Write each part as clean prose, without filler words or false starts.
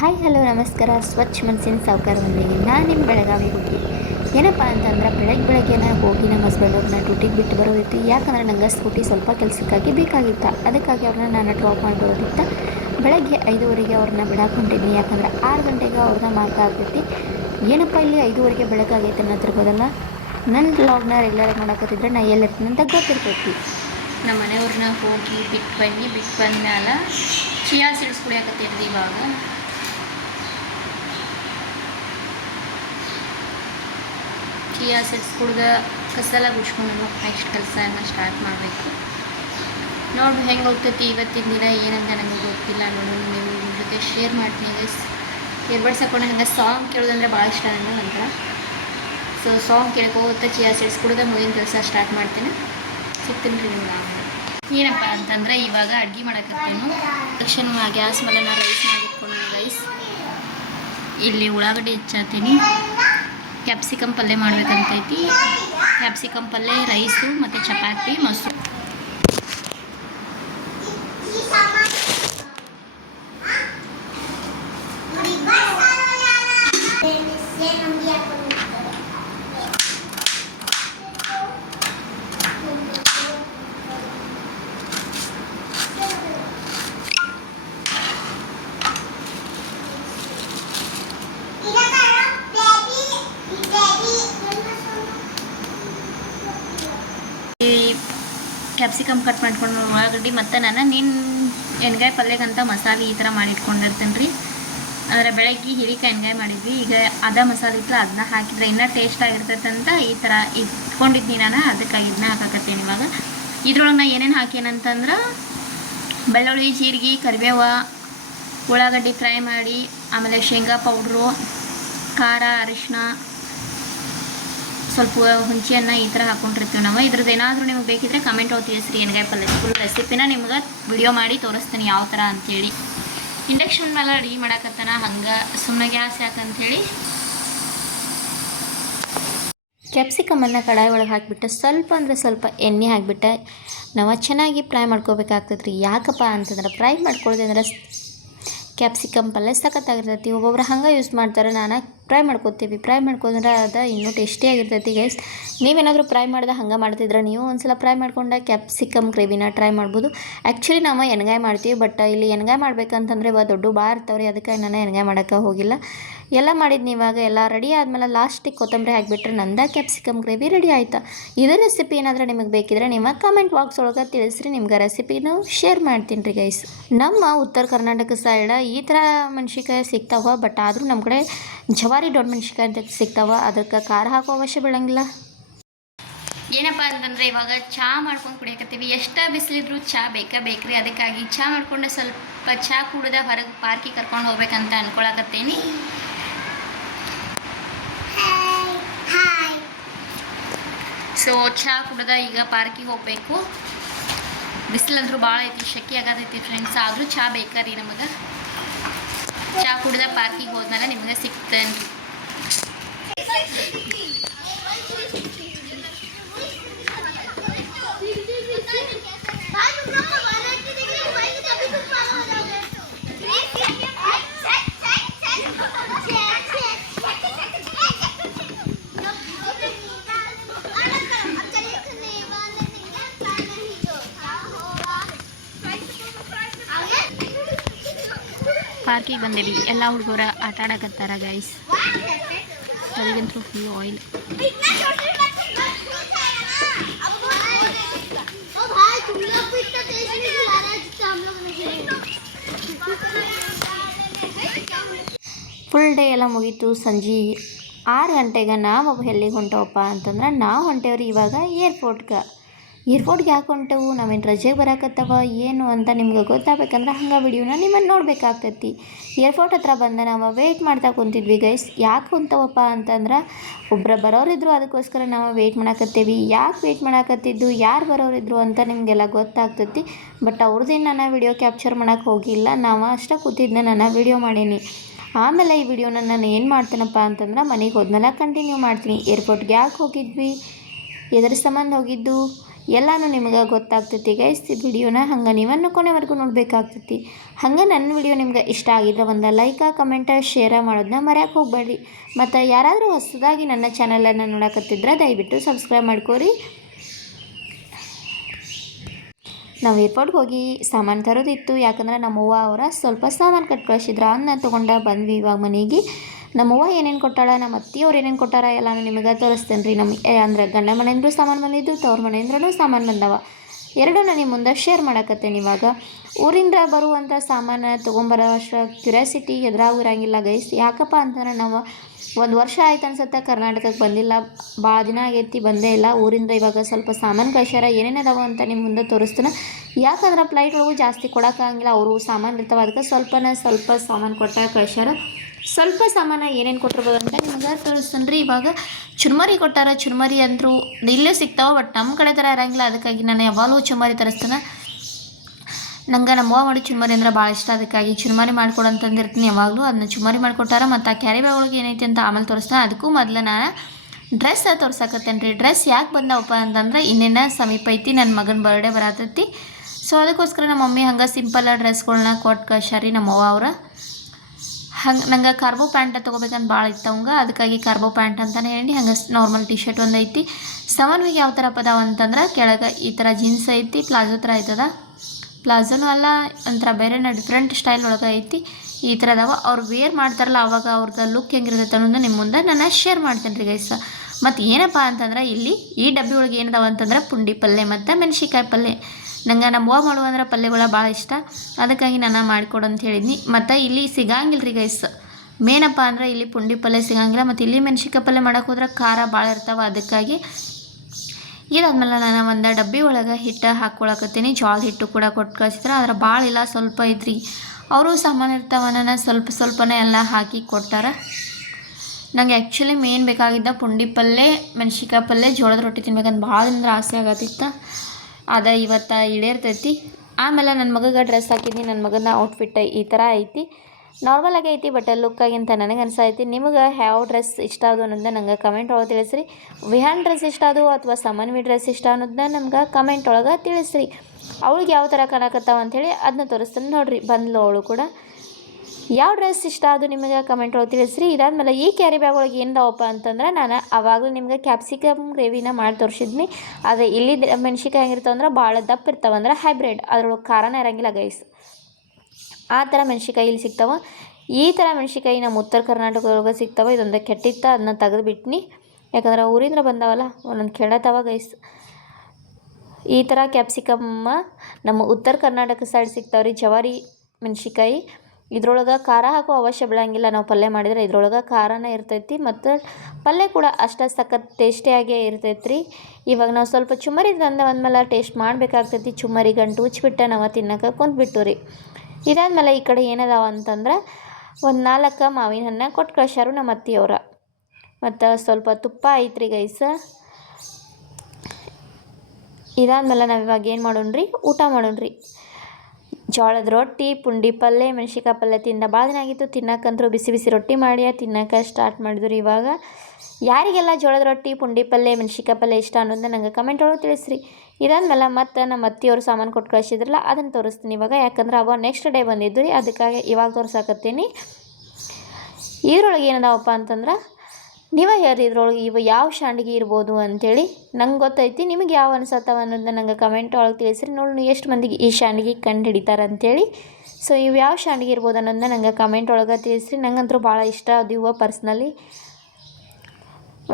Hi hello ನಮಸ್ಕಾರ. ಸ್ವಚ್ಛ ಮನಸ್ಸಿನ ಸಾವುಕಾರ ಬಂದೀನಿ. ನಾನು ನಿಮ್ಮ ಬೆಳಗಾವಿ ಹೋಗಿ ಏನಪ್ಪ ಅಂತಂದ್ರೆ ಬೆಳಗ್ಗೆನೇ ಹೋಗಿ ನಮ್ಮ ಹಸ್ಬೆಂಡ್ ಡ್ಯೂಟಿಗೆ ಬಿಟ್ಟು ಬರೋದಿತ್ತು. ಯಾಕಂದ್ರೆ ನಂಗೆ ಸ್ಕೂಟಿ ಸ್ವಲ್ಪ ಕೆಲಸಕ್ಕಾಗಿ ಬೇಕಾಗಿತ್ತು. ಅದಕ್ಕಾಗಿ ಅವ್ರನ್ನ ನಾನು ಡ್ರಾಪ್ ಮಾಡಿಬಿಡೋದಿತ್ತು. ಬೆಳಗ್ಗೆ 5:30ಗೆ ಅವ್ರನ್ನ ಬಿಡಕ್ಕೆ ಹೊಂಟಿದ್ನಿ. ಯಾಕಂದ್ರೆ 6 ಗಂಟೆಗೆ ಅವ್ರನ್ನ ಮಾರ್ಕ್ ಆಗ್ತೈತಿ. ಏನಪ್ಪ ಇಲ್ಲಿ 5:30ಗೆ ಬೆಳಕಾಗೈತೆ ಅನ್ನೋದಿರ್ಬೋದಲ್ಲ. ನನ್ನ ವ್ಲಾಗ್ನ ರೆಗ್ಯುಲರಾಗಿ ನೋಡಕತ್ತಿದ್ರೆ ನಾ ಎಲ್ಲಿರ್ತೀನಿ ಅಂತ ಗೊತ್ತಿರ್ತೈತಿ. ನಮ್ಮ ಮನೆಯವ್ರನ್ನ ಹೋಗಿ ಬಿಟ್ಟು ಬಂದ್ಮೇಲೆ ಚಿಯಾ ಸೀಡ್ಸ್ ಕುಡಿಯಾಕತ್ತಿದ್ವಿ. ಇವಾಗ ಚಿಯಾ ಸೀಡ್ಸ್ ಕುಡ್ದು ಕಸೆಲ್ಲ ಗುಡ್ಸ್ಕೊಂಡು ನೆಕ್ಸ್ಟ್ ಕೆಲಸನ ಸ್ಟಾರ್ಟ್ ಮಾಡಬೇಕು. ನೋಡಿ ಹೆಂಗೆ ಹೋಗ್ತೈತಿ ಇವತ್ತಿನ ದಿನ ಏನಂತ ನನಗೆ ಗೊತ್ತಿಲ್ಲ. ನೋಡಿ ನೀವು ನಿಮ್ಮ ಜೊತೆ ಶೇರ್ ಮಾಡ್ತೀನಿ ಗೈಸ್. ಇಯರ್ಬಡ್ಸ್ ಹಾಕೊಂಡು ಹಂಗೆ ಸಾಂಗ್ ಕೇಳೋದಂದ್ರೆ ಭಾಳ ಇಷ್ಟ ನನಗೆ ನಂತರ. ಸೊ ಸಾಂಗ್ ಕೇಳ್ಕೋತ ಚಿಯಾ ಸೀಡ್ಸ್ ಕುಡ್ದು ಮುಂದಿನ ಕೆಲಸ ಸ್ಟಾರ್ಟ್ ಮಾಡ್ತೀನಿ. ಸಿಗ್ತೀನಿ ರೀ ನೀವು. ಏನಪ್ಪ ಅಂತಂದರೆ ಇವಾಗ ಅಡುಗೆ ಮಾಡಕತ್ತೀನಿ. ತಕ್ಷಣ ಗ್ಯಾಸ್ ಮೇಲೆ ನಾನು ರೈಸ್ ಮಾಡಿಟ್ಕೊಂಡು ರೈಸ್ ಇಲ್ಲಿ ಉಳ್ಳಾಗಡ್ಡಿ ಹೆಚ್ಚಾತೀನಿ. ಕ್ಯಾಪ್ಸಿಕಮ್ ಪಲ್ಯ ಮಾಡ್ಬೇಕಂತೈತಿ. ಕ್ಯಾಪ್ಸಿಕಮ್ ಪಲ್ಯ, ರೈಸು ಮತ್ತು ಚಪಾತಿ, ಮೊಸರು. ಕ್ಯಾಪ್ಸಿಕಮ್ ಕಟ್ ಮಾಡ್ಕೊಂಡು ಉಳ್ಳಾಗಡ್ಡಿ ಮತ್ತು ನಾನು ಎಣ್ಗಾಯಿ ಪಲ್ಯಗಂತ ಮಸಾಲೆ ಈ ಥರ ಮಾಡಿಟ್ಕೊಂಡಿರ್ತೇನೆ ರೀ. ಅಂದರೆ ಬೆಳಗ್ಗೆ ಹಿರಿಕಾಯಿ ಎಣ್ಗಾಯಿ ಮಾಡಿದ್ವಿ. ಈಗ ಮಸಾಲೆ ಇತ್ತು, ಅದನ್ನ ಹಾಕಿದ್ರೆ ಇನ್ನೂ ಟೇಸ್ಟ್ ಆಗಿರ್ತೈತೆ ಅಂತ ಈ ಥರ ಇಟ್ಕೊಂಡಿದ್ನಿ ನಾನು. ಅದಕ್ಕಾಗಿ ಇದನ್ನ ಹಾಕಕತ್ತೀನಿ. ಇವಾಗ ಇದ್ರೊಳಗೆ ನಾನು ಏನೇನು ಹಾಕೇನಂತಂದ್ರೆ ಬೆಳ್ಳುಳ್ಳಿ, ಜೀರಿಗೆ, ಕರಿಬೇವು, ಉಳ್ಳಾಗಡ್ಡಿ ಫ್ರೈ ಮಾಡಿ, ಆಮೇಲೆ ಶೇಂಗಾ ಪೌಡ್ರು, ಖಾರ, ಅರಿಶಿನ, ಸ್ವಲ್ಪ ಹುಂಚೆಯನ್ನು ಈ ಥರ ಹಾಕ್ಕೊಂಡಿರ್ತೀವಿ ನಾವು. ಇದ್ರದ್ದು ಏನಾದರೂ ನಿಮಗೆ ಬೇಕಿದ್ರೆ ಕಮೆಂಟ್ ಹೋಗಿ ತಿಳಿಸ್ರಿ. ಎಣ್ಗಾಯಿ ಪಲ್ಯ ಫುಲ್ ರೆಸಿಪಿನ ನಿಮ್ಗೆ ವಿಡಿಯೋ ಮಾಡಿ ತೋರಿಸ್ತೀನಿ ಯಾವ ಥರ ಅಂಥೇಳಿ. ಇಂಡಕ್ಷನ್ ಮೇಲೆ ಅಡುಗೆ ಮಾಡಕತ್ತಾನ, ಹಂಗೆ ಸುಮ್ಮನೆ ಗ್ಯಾಸ್ ಯಾಕಂಥೇಳಿ ಕ್ಯಾಪ್ಸಿಕಮನ್ನು ಕಡಾಯಿ ಒಳಗೆ ಹಾಕಿಬಿಟ್ಟು ಸ್ವಲ್ಪ ಎಣ್ಣೆ ಹಾಕಿಬಿಟ್ಟು ನಾವು ಚೆನ್ನಾಗಿ ಫ್ರೈ ಮಾಡ್ಕೋಬೇಕಾಗ್ತದೆ ರೀ. ಯಾಕಪ್ಪ ಅಂತಂದ್ರೆ ಫ್ರೈ ಮಾಡ್ಕೊಳ್ಳೋದಂದ್ರೆ ಕ್ಯಾಪ್ಸಿಕಮ್ ಪಲ್ಯ ಸಖತ್ತಾಗಿರ್ತೈತಿ. ಒಬ್ಬೊಬ್ರು ಹಂಗೆ ಯೂಸ್ ಮಾಡ್ತಾರೆ, ನಾನು ಫ್ರೈ ಮಾಡ್ಕೊತೀವಿ. ಫ್ರೈ ಮಾಡ್ಕೊಂಡ್ರೆ ಅದು ಇನ್ನೂ ಟೇಸ್ಟಿಯಾಗಿರ್ತೈತಿ ಗೈಸ್. ನೀವೇನಾದರೂ ಫ್ರೈ ಮಾಡಿದೆ ಹಂಗೆ ಮಾಡ್ತಿದ್ರೆ ನೀವು ಒಂದ್ಸಲ ಫ್ರೈ ಮಾಡ್ಕೊಂಡು ಕ್ಯಾಪ್ಸಿಕಮ್ ಗ್ರೇವಿನ ಟ್ರೈ ಮಾಡ್ಬೋದು. ಆ್ಯಕ್ಚುಲಿ ನಾವು ಎಣ್ಗಾಯಿ ಮಾಡ್ತೀವಿ, ಬಟ್ ಇಲ್ಲಿ ಎಣ್ಗಾಯಿ ಮಾಡ್ಬೇಕಂತಂದರೆ ದೊಡ್ಡ ಬಾರ್ ಇರ್ತಾವ್ರಿ. ಅದಕ್ಕೆ ನಾನು ಎಣ್ಗಾಯಿ ಮಾಡೋಕ್ಕೆ ಹೋಗಿಲ್ಲ. ಎಲ್ಲ ಮಾಡಿದ್ನಿ. ಇವಾಗ ಎಲ್ಲ ರೆಡಿ ಆದಮೇಲೆ ಲಾಸ್ಟಿಗೆ ಕೊತ್ತಂಬರಿ ಹಾಕಿಬಿಟ್ರೆ ನಂದ ಕ್ಯಾಪ್ಸಿಕಮ್ ಗ್ರೇವಿ ರೆಡಿ ಆಯಿತಾ. ಇದೇ ರೆಸಿಪಿ ಏನಾದರೂ ನಿಮಗೆ ಬೇಕಿದ್ರೆ ನಿಮ್ಮ ಕಮೆಂಟ್ ಬಾಕ್ಸ್ ಒಳಗೆ ತಿಳಿಸ್ರಿ. ನಿಮ್ಗೆ ರೆಸಿಪಿನೂ ಶೇರ್ ಮಾಡ್ತೀನಿ ರೀ ಗೈಸ್. ನಮ್ಮ ಉತ್ತರ ಕರ್ನಾಟಕ ಸೈಡ್ ಈ ಥರ ಮೆಣ್ಸಿನ್ಕಾಯಿ ಸಿಗ್ತಾವೆ, ಬಟ್ ಆದರೂ ನಮ್ಮ ಕಡೆ ಜವಾರಿ ದೊಡ್ಡ ಮೆಣ್ಸಿನ್ಕಾಯಿ ಅಂತ ಸಿಗ್ತಾವೆ. ಅದಕ್ಕೆ ಖಾರ ಹಾಕೋ ಅವಶ್ಯ ಬೀಳಂಗಿಲ್ಲ. ಏನಪ್ಪ ಅಂತಂದರೆ ಇವಾಗ ಚಹಾ ಮಾಡ್ಕೊಂಡು ಕುಡಿಯಕತ್ತೀವಿ. ಎಷ್ಟು ಬಿಸಿಲಿದ್ರು ಚಹಾ ಬೇಕ್ರಿ. ಅದಕ್ಕಾಗಿ ಚಹಾ ಮಾಡ್ಕೊಂಡು ಸ್ವಲ್ಪ ಚಹಾ ಕುಡ್ದ ಹೊರಗೆ ಪಾರ್ಕಿಗೆ ಕರ್ಕೊಂಡು ಹೋಗ್ಬೇಕಂತ ಅಂದ್ಕೊಳಕತ್ತೀನಿ. ಸೊ ಚಹಾ ಕುಡ್ದ ಈಗ ಪಾರ್ಕಿಗೆ ಹೋಗಬೇಕು. ಬಿಸಿಲಂದ್ರೂ ಭಾಳ ಐತಿ, ಶೆಕೆ ಆಗತೈತಿ ಫ್ರೆಂಡ್ಸ್. ಆದರೂ ಚಹಾ ಬೇಕಾರಿ ನಮಗೆ. ಚಹಾ ಕುಡ್ದ ಪಾರ್ಕಿಗೆ ಹೋದ್ಮೇಲೆ ನಿಮಗೆ ಸಿಗ್ತೇನೆ ರೀ. ಪಾರ್ಕಿಗೆ ಬಂದೇವಿ. ಎಲ್ಲ ಹುಡುಗರ ಆಟ ಆಡಕತ್ತಾರ ಗೈಸ್. ತಲೆಗಂತೂ ಫುಲ್ ಆಯಿಲ್. ಫುಲ್ ಡೇ ಎಲ್ಲ ಮುಗೀತು. ಸಂಜೆ 6 ಗಂಟೆಗೆ ನಾವು ಎಲ್ಲಿಗೆ ಹೊಂಟವಪ್ಪ ಅಂತಂದ್ರೆ ನಾವು ಹೊಂಟೇವ್ರಿ ಇವಾಗ ಏರ್ಪೋರ್ಟ್ಗೆ ಯಾಕೆ ಹೊಂಟವು, ನಾವೇನು ರಜೆಗೆ ಬರಾಕತ್ತವ ಏನು ಅಂತ ನಿಮ್ಗೆ ಗೊತ್ತಾಗಬೇಕಂದ್ರೆ ಹಂಗೆ ವಿಡಿಯೋನ ನಿಮ್ಮನ್ನು ನೋಡಬೇಕಾಗ್ತೈತಿ. ಏರ್ಪೋರ್ಟ್ ಹತ್ರ ಬಂದ ನಾವು ವೆಯ್ಟ್ ಮಾಡ್ತಾ ಕುಂತಿದ್ವಿ ಗೈಸ್. ಯಾಕೆ ಹೊಂಟವಪ್ಪ ಅಂತಂದ್ರೆ ಒಬ್ಬರು ಬರೋರಿದ್ರು, ಅದಕ್ಕೋಸ್ಕರ ನಾವು ವೆಯ್ಟ್ ಮಾಡಾಕತ್ತೀವಿ. ಯಾಕೆ ವೆಯ್ಟ್ ಮಾಡಾಕತ್ತಿದ್ದು, ಯಾರು ಬರೋರಿದ್ರು ಅಂತ ನಿಮಗೆಲ್ಲ ಗೊತ್ತಾಗ್ತೈತಿ. ಬಟ್ ಅವ್ರದ್ದೇನು ನಾನು ವಿಡಿಯೋ ಕ್ಯಾಪ್ಚರ್ ಮಾಡೋಕ್ಕೆ ಹೋಗಿಲ್ಲ. ನಾವು ಅಷ್ಟೇ ಕೂತಿದ್ದೆ, ನಾನು ವಿಡಿಯೋ ಮಾಡೀನಿ. ಆಮೇಲೆ ಈ ವಿಡಿಯೋನ ನಾನು ಏನು ಮಾಡ್ತೀನಪ್ಪ ಅಂತಂದ್ರೆ ಮನೆಗೆ ಹೋದ್ಮೇಲೆ ಕಂಟಿನ್ಯೂ ಮಾಡ್ತೀನಿ. ಏರ್ಪೋರ್ಟ್ಗೆ ಯಾಕೆ ಹೋಗಿದ್ವಿ, ಎದ್ರ ಸಂಬಂಧ ಹೋಗಿದ್ದು, ಎಲ್ಲನೂ ನಿಮ್ಗೆ ಗೊತ್ತಾಗ್ತೈತಿ ಗೈಸ್. ಈ ವಿಡಿಯೋನ ಹಂಗೆ ನೀವನ್ನು ಕೊನೆವರೆಗೂ ನೋಡಬೇಕಾಗ್ತೈತಿ. ಹಂಗೆ ನನ್ನ ವಿಡಿಯೋ ನಿಮ್ಗೆ ಇಷ್ಟ ಆಗಿದ್ರೆ ಒಂದು ಲೈಕ ಕಮೆಂಟ ಶೇರ ಮಾಡೋದನ್ನ ಮರೆಯೋಕೆ ಹೋಗಬೇಡಿ. ಮತ್ತು ಯಾರಾದರೂ ಹೊಸದಾಗಿ ನನ್ನ ಚಾನಲನ್ನು ನೋಡಕತ್ತಿದ್ರೆ ದಯವಿಟ್ಟು ಸಬ್ಸ್ಕ್ರೈಬ್ ಮಾಡ್ಕೋರಿ. ನಾವು ಏರ್ಪೋರ್ಟ್ಗೆ ಹೋಗಿ ಸಾಮಾನು ತರೋದಿತ್ತು, ಯಾಕಂದ್ರೆ ನಮ್ಮವ್ವ ಅವರ ಸ್ವಲ್ಪ ಸಾಮಾನು ಕಟ್ ಕಳಿಸಿದ್ರು. ಅದನ್ನ ತೊಗೊಂಡು ಬಂದ್ವಿ ಇವಾಗ ಮನೆಗೆ. ನಮ್ಮವ್ವ ಏನೇನು ಕೊಟ್ಟಾಳ, ನಮ್ಮ ಅತ್ತಿಯವ್ರು ಏನೇನು ಕೊಟ್ಟಾರ ಎಲ್ಲನೂ ನಿಮಗೆ ತೋರಿಸ್ತೇನೆ ರೀ. ಅಂದ್ರೆ ಗಂಡ ಮನೆಯಿಂದಲೂ ಸಾಮಾನು ಬಂದಿದ್ದು, ತವ್ರ ಮನೆಯಿಂದ್ರೂ ಸಾಮಾನು ಬಂದವ. ಎರಡೂ ನಿಮ್ಮ ಮುಂದೆ ಶೇರ್ ಮಾಡಕತ್ತೇನೆ. ಇವಾಗ ಊರಿಂದ ಬರುವಂಥ ಸಾಮಾನು ತೊಗೊಂಬರೋ ಅಷ್ಟು ಕ್ಯೂರಿಯಾಸಿಟಿ ಎದುರಾಗೂ ಇರಂಗಿಲ್ಲ ಗೈಸ್. ಯಾಕಪ್ಪ ಅಂತಂದ್ರೆ ನಾವು ಒಂದು ವರ್ಷ ಆಯ್ತು ಅನ್ಸುತ್ತೆ ಕರ್ನಾಟಕಕ್ಕೆ ಬಂದಿಲ್ಲ, ಭಾಳ ದಿನ ಆಗೈತಿ ಬಂದೇ ಇಲ್ಲ. ಊರಿಂದ ಇವಾಗ ಸ್ವಲ್ಪ ಸಾಮಾನು ಕಳ್ಸ್ಯಾರ, ಏನೇನದಾವ ಅಂತ ನಿಮ್ಮ ಮುಂದೆ ತೋರಿಸ್ತಾನೆ. ಯಾಕಂದ್ರೆ ಫ್ಲೈಟ್ ಒಳಗೂ ಜಾಸ್ತಿ ಕೊಡೋಕ್ಕಾಗಿಲ್ಲ, ಅವರು ಸಾಮಾನು ಇರ್ತಾವೆ, ಅದಕ್ಕೆ ಸ್ವಲ್ಪ ಸಾಮಾನು ಕೊಟ್ಟ ಕಳ್ಸ್ಯಾರ. ಸ್ವಲ್ಪ ಸಾಮಾನು ಏನೇನು ಕೊಟ್ಟಿರ್ಬೋದು ಅಂತ ನಿಮಗೆ ತೋರಿಸ್ತಾನೆ ರೀ. ಇವಾಗ ಚುರ್ಮರಿ ಕೊಟ್ಟಾರ. ಚುರ್ಮರಿ ಅಂದರೂ ಇಲ್ಲೇ ಸಿಗ್ತಾವೆ, ಬಟ್ ನಮ್ಮ ಕಡೆ ಥರ ಇರೋಂಗಿಲ್ಲ. ಅದಕ್ಕಾಗಿ ನಾನು ಯಾವಾಗಲೂ ಚುರ್ಮರಿ ತರಿಸ್ತಾನೆ. ನಂಗೆ ನಮ್ಮವ್ವ ಮಾಡಿ ಚುರ್ಮರಿ ಅಂದ್ರೆ ಭಾಳ ಇಷ್ಟ, ಅದಕ್ಕಾಗಿ ಚುರ್ಮರಿ ಮಾಡ್ಕೊಡು ಅಂತಂದಿರ್ತೀನಿ ಯಾವಾಗಲೂ. ಅದನ್ನ ಚುರ್ಮರಿ ಮಾಡಿಕೊಟ್ಟಾರ. ಮತ್ತು ಆ ಕ್ಯಾರಿ ಬ್ಯಾಗ್ ಒಳಗೆ ಏನೈತಿ ಅಂತ ಆಮೇಲೆ ತೋರಿಸ್ತಾನೆ. ಅದಕ್ಕೂ ಮೊದಲು ನಾನು ಡ್ರೆಸ್ ತೋರ್ಸಕತ್ತೇನೆ ರೀ. ಡ್ರೆಸ್ ಯಾಕೆ ಬಂದವಪ್ಪ ಅಂತಂದ್ರೆ ಇನ್ನೇನು ಸಮೀಪ ಐತಿ, ನನ್ನ ಮಗನ ಬರ್ಡೇ ಬರತೈತಿ. ಸೊ ಅದಕ್ಕೋಸ್ಕರ ನಮ್ಮ ಮಮ್ಮಿ ಹಂಗೆ ಸಿಂಪಲ್ ಡ್ರೆಸ್ಗಳನ್ನ ಕೊಟ್ಟು ಕಳ್ಸ್ಯಾರಿ ನಮ್ಮವ್ವ ಅವ್ರು. ಹಂಗೆ ನಂಗೆ ಕಾರ್ಬೋ ಪ್ಯಾಂಟ್ ತೊಗೋಬೇಕಂತ ಭಾಳ ಇತ್ತು ಅವಂಗೆ, ಅದಕ್ಕಾಗಿ ಕಾರ್ಬೋ ಪ್ಯಾಂಟ್ ಅಂತಲೇ ಹೇಳಿ ಹಂಗೆ ನಾರ್ಮಲ್ ಟಿ ಶರ್ಟ್ ಒಂದು ಐತಿ. ಸಾಮಾನ್ವಿಗೆ ಯಾವ ಥರ ಪದಾವ ಅಂತಂದ್ರೆ ಕೆಳಗೆ ಈ ಥರ ಜೀನ್ಸ್ ಐತಿ, ಪ್ಲಾಜೋ ಥರ ಆಯ್ತದ. ಪ್ಲಾಜೋನು ಅಲ್ಲ, ಒಂಥರ ಬೇರೆನೇ ಡಿಫ್ರೆಂಟ್ ಸ್ಟೈಲ್ ಒಳಗೆ ಐತಿ. ಈ ಥರ ಅದಾವ. ಅವ್ರು ವೇರ್ ಮಾಡ್ತಾರಲ್ಲ ಅವಾಗ ಅವ್ರದ್ದು ಲುಕ್ ಹೆಂಗಿರ್ತೈತೆ ಅನ್ನೋದು ನಿಮ್ಮ ಮುಂದೆ ನಾನು ಶೇರ್ ಮಾಡ್ತೇನೆ ರೀ ಗೈಸ್. ಮತ್ತು ಏನಪ್ಪ ಅಂತಂದ್ರೆ ಇಲ್ಲಿ ಈ ಡಬ್ಬಿ ಒಳಗೆ ಏನದಾವ ಅಂತಂದ್ರೆ ಪುಂಡಿ ಪಲ್ಯ ಮತ್ತು ಮೆಣಸಿಕಾಯಿ ಪಲ್ಯ. ನಂಗೆ ನಮ್ಮವ್ವ ಮಾಡುವಂದ್ರೆ ಪಲ್ಯಗಳ ಭಾಳ ಇಷ್ಟ, ಅದಕ್ಕಾಗಿ ನಾನು ಮಾಡಿಕೊಡು ಅಂತ ಹೇಳಿದ್ನಿ. ಮತ್ತು ಇಲ್ಲಿ ಸಿಗಂಗಿಲ್ಲ ರೀ ಗೈಸ್. ಮೇನಪ್ಪ ಅಂದ್ರೆ ಇಲ್ಲಿ ಪುಂಡಿ ಪಲ್ಯ ಸಿಗಂಗಿಲ್ಲ, ಮತ್ತು ಇಲ್ಲಿ ಮೆಣಸಿಕಾಯಿ ಪಲ್ಯ ಮಾಡೋಕೆ ಹೋದ್ರೆ ಖಾರ ಭಾಳ ಇರ್ತಾವೆ. ಅದಕ್ಕಾಗಿ ಇದಾದ್ಮೇಲೆ ನಾನು ಒಂದು ಡಬ್ಬಿ ಒಳಗೆ ಹಿಟ್ಟು ಹಾಕ್ಕೊಳಕತ್ತೀನಿ. ಜೋಳದ ಹಿಟ್ಟು ಕೂಡ ಕೊಟ್ಟು ಕಳಿಸಿದ್ರೆ ಅದ್ರ ಭಾಳ ಇಲ್ಲ, ಸ್ವಲ್ಪ ಐತ್ರಿ. ಅವರು ಸಾಮಾನು ಇರ್ತಾವನ್ನ ಸ್ವಲ್ಪನೇ ಎಲ್ಲ ಹಾಕಿ ಕೊಟ್ಟಾರ. ನಂಗೆ ಆ್ಯಕ್ಚುಲಿ ಮೇನ್ ಬೇಕಾಗಿದ್ದ ಪುಂಡಿ ಪಲ್ಯ, ಮೆಣಸಿಕಾಯಿ ಪಲ್ಯ, ಜೋಳದ ರೊಟ್ಟಿ ತಿನ್ಬೇಕಂತ ಭಾಳ ಅಂದ್ರೆ ಆಸೆ ಆಗತ್ತಿತ್ತು. ಅದು ಇವತ್ತು ಈಡೇರ್ತೈತಿ. ಆಮೇಲೆ ನನ್ನ ಮಗಗೆ ಡ್ರೆಸ್ ಹಾಕಿದ್ನಿ. ನನ್ನ ಮಗನ ಔಟ್ಫಿಟ್ ಈ ಥರ ಐತಿ, ನಾರ್ಮಲಾಗಿ ಐತಿ, ಬಟ್ ಲುಕ್ಕಾಗಿ ಅಂತ ನನಗೆ ಅನ್ಸೈತಿ. ನಿಮಗೆ ಯಾವ ಡ್ರೆಸ್ ಇಷ್ಟ ಅದು ಅನ್ನೋದನ್ನ ನಂಗೆ ಕಮೆಂಟ್ ಒಳಗೆ ತಿಳಿಸ್ರಿ. ವಿಹಾನ್ ಡ್ರೆಸ್ ಇಷ್ಟ ಅದು ಅಥವಾ ಸಮನ್ವಿ ಡ್ರೆಸ್ ಇಷ್ಟ ಅನ್ನೋದನ್ನ ನಮ್ಗೆ ಕಮೆಂಟ್ ಒಳಗೆ ತಿಳಿಸ್ರಿ. ಅವಳಿಗೆ ಯಾವ ಥರ ಕಾಣಕತ್ತಾವ ಅಂಥೇಳಿ ಅದನ್ನ ತೋರಿಸ್ತಾನೆ ನೋಡಿರಿ. ಬಂದ್ಲು ಅವಳು ಕೂಡ. ಯಾವ ಡ್ರೆಸ್ ಇಷ್ಟ ಅದು ನಿಮಗೆ ಕಮೆಂಟ್ ಒಳಗೆ ತಿಳಿಸ್ರಿ. ಇದಾದ್ಮೇಲೆ ಈ ಕ್ಯಾರಿ ಬ್ಯಾಗ್ ಒಳಗೆ ಏನದವಪ್ಪ ಅಂತಂದ್ರೆ ನಾನು ಆವಾಗಲೂ ನಿಮ್ಗೆ ಕ್ಯಾಪ್ಸಿಕಮ್ ಗ್ರೇವಿನ ಮಾಡಿ ತೋರಿಸಿದ್ನಿ. ಆದರೆ ಇಲ್ಲಿ ಮೆಣಸಿಕಾಯಿ ಹೆಂಗಿರ್ತಾವೆ ಅಂದ್ರೆ ಭಾಳ ದಪ್ಪ ಇರ್ತಾವೆ, ಅಂದ್ರೆ ಹೈಬ್ರಿಡ್, ಅದ್ರೊಳಗೆ ಖಾರನೇ ಇರೋಂಗಿಲ್ಲ ಗೈಸ್. ಆ ಥರ ಮೆಣಸಿಕಾಯಿ ಇಲ್ಲಿ ಸಿಗ್ತಾವೆ. ಈ ಥರ ಮೆಣಸಿಕಾಯಿ ನಮ್ಮ ಉತ್ತರ ಕರ್ನಾಟಕದೊಳಗೆ ಸಿಗ್ತಾವೆ. ಇದೊಂದು ಕೆಟ್ಟಿತ್ತ, ಅದನ್ನ ತೆಗೆದುಬಿಟ್ನಿ, ಯಾಕಂದ್ರೆ ಊರಿಂದ ಬಂದಾವಲ್ಲ ಒಂದೊಂದು ಕೆಡತಾವ ಗೈಸ್. ಈ ಥರ ಕ್ಯಾಪ್ಸಿಕಮ್ಮ ನಮ್ಮ ಉತ್ತರ ಕರ್ನಾಟಕ ಸೈಡ್ ಸಿಗ್ತಾವೆ ರೀ. ಜವಾರಿ ಮೆಣಸಿಕಾಯಿ, ಇದ್ರೊಳಗೆ ಖಾರ ಹಾಕೋ ಅವಶ್ಯ ಬೀಳಂಗಿಲ್ಲ. ನಾವು ಪಲ್ಯ ಮಾಡಿದರೆ ಇದ್ರೊಳಗೆ ಖಾರನೇ ಇರ್ತೈತಿ, ಮತ್ತು ಪಲ್ಯ ಕೂಡ ಅಷ್ಟು ಸಖತ್ ಟೇಸ್ಟಿಯಾಗೇ ಇರ್ತೈತೆ ರೀ. ಇವಾಗ ನಾವು ಸ್ವಲ್ಪ ಚುಮ್ಮರಿ ತಂದು ಅಂದಮೇಲೆ ಟೇಸ್ಟ್ ಮಾಡಬೇಕಾಗ್ತೈತಿ. ಚುಮ್ಮರಿ ಗಂಟು ಉಚ್ಚಿಬಿಟ್ಟು ನಾವು ತಿನ್ನೋಕೆ ಕುಂತ್ಬಿಟ್ಟು ರೀ. ಇದಾದ್ಮೇಲೆ ಈ ಕಡೆ ಏನದಾವ ಅಂತಂದ್ರೆ ಒಂದು 4 ಮಾವಿನ ಹಣ್ಣು ಕೊಟ್ಟು ಕಳ್ಸ್ಯಾರು ನಮ್ಮ ಅತ್ತಿಯವ್ರ. ಮತ್ತು ಸ್ವಲ್ಪ ತುಪ್ಪ ಐತ್ರಿ ಗೈಸ್. ಇದಾದ್ಮೇಲೆ ನಾವು ಇವಾಗ ಏನು ಮಾಡೋಣ್ರಿ, ಊಟ ಮಾಡೋಣ್ರಿ. ಜೋಳದ ರೊಟ್ಟಿ, ಪುಂಡಿ ಪಲ್ಯ, ಮೆಣಸಿಕಾಯಿ ಪಲ್ಯ ತಿಂದ ಭಾಳ ದಿನ ಆಗಿತ್ತು. ತಿನ್ನಕ್ಕಂತರೂ ಬಿಸಿ ಬಿಸಿ ರೊಟ್ಟಿ ಮಾಡಿ ತಿನ್ನೋಕೆ ಸ್ಟಾರ್ಟ್ ಮಾಡಿದ್ರು. ಇವಾಗ ಯಾರಿಗೆಲ್ಲ ಜೋಳದ ರೊಟ್ಟಿ, ಪುಂಡಿ ಪಲ್ಯ, ಮೆಣಸಿಕಾಯಿ ಪಲ್ಯ ಇಷ್ಟ ಅನ್ನೋದನ್ನ ನಂಗೆ ಕಮೆಂಟ್ ಒಳಗೆ ತಿಳಿಸ್ರಿ. ಇದಾದ್ಮೇಲೆ ಮತ್ತು ನಮ್ಮ ಅತ್ತಿಯವರು ಸಾಮಾನು ಕೊಟ್ಟು ಕಳಿಸಿದ್ರಲ್ಲ ಅದನ್ನು ತೋರಿಸ್ತೀನಿ ಇವಾಗ. ಯಾಕಂದ್ರೆ ಅವ ನೆಕ್ಸ್ಟ್ ಡೇ ಬಂದಿದ್ದು ರೀ, ಅದಕ್ಕಾಗಿ ಇವಾಗ ತೋರ್ಸಾಕತ್ತೀನಿ. ಇದ್ರೊಳಗೆ ಏನದಾವಪ್ಪ ಅಂತಂದ್ರೆ ನೀವೇ ಹೇಳ್ರಿ, ಇದ್ರೊಳಗೆ ಇವು ಯಾವ ಶಾಂಡ್ಗೆ ಇರ್ಬೋದು ಅಂಥೇಳಿ. ನಂಗೆ ಗೊತ್ತೈತಿ, ನಿಮಗೆ ಯಾವ ಅನ್ಸತ್ತವ ಅನ್ನೋದನ್ನ ನಂಗೆ ಕಮೆಂಟ್ ಒಳಗೆ ತಿಳಿಸ್ರಿ. ನೋಡಿ ಎಷ್ಟು ಮಂದಿಗೆ ಈ ಶಾಂಡ್ಗೆ ಕಂಡು ಹಿಡಿತಾರೆ ಅಂಥೇಳಿ. ಸೊ ಇವು ಯಾವ ಶಾಂಡ್ಗೆ ಇರ್ಬೋದು ಅನ್ನೋದನ್ನ ನಂಗೆ ಕಮೆಂಟ್ ಒಳಗೆ ತಿಳಿಸ್ರಿ. ನಂಗಂತೂ ಭಾಳ ಇಷ್ಟ ಅದು ಇವು ಪರ್ಸ್ನಲಿ.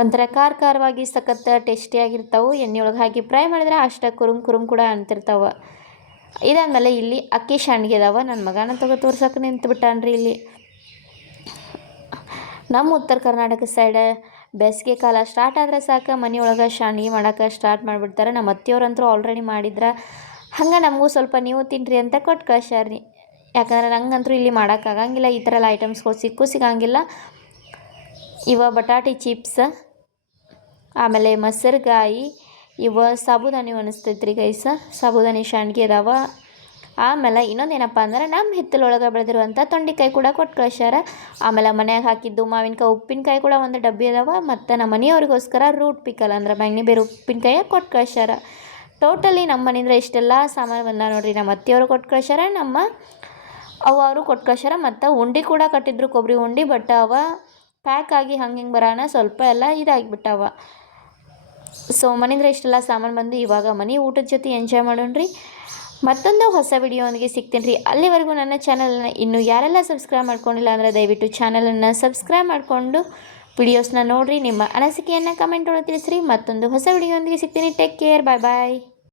ಒಂಥರ ಖಾರವಾಗಿ ಸಖತ್ ಟೇಸ್ಟಿಯಾಗಿರ್ತಾವೆ. ಎಣ್ಣೆ ಒಳಗೆ ಹಾಕಿ ಫ್ರೈ ಮಾಡಿದ್ರೆ ಅಷ್ಟು ಕುರುಮ್ ಕೂಡ ಅಂತಿರ್ತಾವೆ. ಇದಾದ್ಮೇಲೆ ಇಲ್ಲಿ ಅಕ್ಕಿ ಶಾಂಡ್ಗೆ ಅದಾವ. ನನ್ನ ಮಗನ ತೋರ್ಸಕ್ಕೆ ನಿಂತುಬಿಟ್ಟಾನ್ರಿ. ಇಲ್ಲಿ ನಮ್ಮ ಉತ್ತರ ಕರ್ನಾಟಕ ಸೈಡ್ ಬೇಸಿಗೆ ಕಾಲ ಸ್ಟಾರ್ಟ್ ಆದರೆ ಸಾಕು ಮನೆಯೊಳಗೆ ಶಾಂಡ್ಗೆ ಮಾಡೋಕೆ ಸ್ಟಾರ್ಟ್ ಮಾಡಿಬಿಡ್ತಾರೆ. ನಮ್ಮ ಅತ್ತಿಯವ್ರಂತೂ ಆಲ್ರೆಡಿ ಮಾಡಿದ್ರೆ ಹಂಗೆ ನಮಗೂ ಸ್ವಲ್ಪ ನೀವು ತಿನ್ನಿರಿ ಅಂತ ಕೊಟ್ಟು ಕಳ್ಸ್ಯಾರ್ರಿ. ಯಾಕಂದ್ರೆ ನಂಗಂತೂ ಇಲ್ಲಿ ಮಾಡೋಕ್ಕಾಗಂಗಿಲ್ಲ, ಈ ಥರ ಎಲ್ಲ ಐಟಮ್ಸ್ಗಳು ಸಿಗಂಗಿಲ್ಲ. ಇವ ಬಟಾಟಿ ಚಿಪ್ಸ್, ಆಮೇಲೆ ಮೊಸರುಗಾಯಿ, ಇವ ಸಾಬುದಾನಿ ಅನಿಸ್ತೈತ್ರಿ ಗೈಸ. ಸಾಬುದಾನಿ ಶಾಂಡ್ಗೆ ಅದಾವ. ಆಮೇಲೆ ಇನ್ನೊಂದೇನಪ್ಪ ಅಂದ್ರೆ ನಮ್ಮ ಹಿತ್ತಲೊಳಗೆ ಬೆಳೆದಿರುವಂಥ ತೊಂಡೆಕಾಯಿ ಕೂಡ ಕೊಟ್ಟು ಕಳ್ಸ್ಯಾರ. ಆಮೇಲೆ ಮನ್ಯಾಗ ಹಾಕಿದ್ದು ಮಾವಿನಕಾಯಿ, ಉಪ್ಪಿನಕಾಯಿ ಕೂಡ ಒಂದು ಡಬ್ಬಿ ಅದಾವ. ಮತ್ತು ನಮ್ಮ ಮನೆಯವ್ರಿಗೋಸ್ಕರ ರೂಟ್ ಪಿಕಲ್ ಅಂದ್ರೆ ಬೆಣ್ಣೆ ಬೇರೆ ಉಪ್ಪಿನಕಾಯಿ ಕೊಟ್ಟು ಕಳ್ಸ್ಯಾರ. ಟೋಟಲಿ ನಮ್ಮ ಮನೆಯಿಂದ ಇಷ್ಟೆಲ್ಲ ಸಾಮಾನು ಬಂದ ನೋಡ್ರಿ. ನಮ್ಮ ಅತ್ತೆಯವರು ಕೊಟ್ಟು ಕಳ್ಸ್ಯಾರ, ನಮ್ಮ ಅವ್ವ ಅವರು ಕೊಟ್ಟು ಕಳ್ಸ್ಯಾರ. ಮತ್ತು ಉಂಡೆ ಕೂಡ ಕಟ್ಟಿದ್ರು, ಕೊಬ್ಬರಿ ಉಂಡೆ. ಬಟ್ ಅವ ಪ್ಯಾಕ್ ಆಗಿ ಹಂಗೆ ಹಿಂಗೆ ಬರೋಣ ಸ್ವಲ್ಪ ಎಲ್ಲ ಇದಾಗಿಬಿಟ್ಟವ. ಸೊ ಮನೆಯಿಂದ ಇಷ್ಟೆಲ್ಲ ಸಾಮಾನು ಬಂದು ಇವಾಗ ಮನೆ ಊಟದ ಜೊತೆ ಎಂಜಾಯ್ ಮಾಡೋಣ್ರಿ. ಮತ್ತೊಂದು ಹೊಸ ವಿಡಿಯೋನಿಗೆ ಸಿಗ್ತೀನಿ ರೀ. ಅಲ್ಲಿವರೆಗೂ ನನ್ನ ಚಾನಲನ್ನು ಇನ್ನೂ ಯಾರೆಲ್ಲ ಸಬ್ಸ್ಕ್ರೈಬ್ ಮಾಡ್ಕೊಂಡಿಲ್ಲ ಅಂದರೆ ದಯವಿಟ್ಟು ಚಾನಲನ್ನು ಸಬ್ಸ್ಕ್ರೈಬ್ ಮಾಡಿಕೊಂಡು ವಿಡಿಯೋಸ್ನ ನೋಡಿರಿ. ನಿಮ್ಮ ಅನಿಸಿಕೆಯನ್ನು ಕಮೆಂಟ್ ಒಳಗೆ ತಿಳಿಸ್ರಿ. ಮತ್ತೊಂದು ಹೊಸ ವಿಡಿಯೋಂದಿಗೆ ಸಿಗ್ತೀನಿ. ಟೇಕ್ ಕೇರ್, ಬಾಯ್ ಬಾಯ್.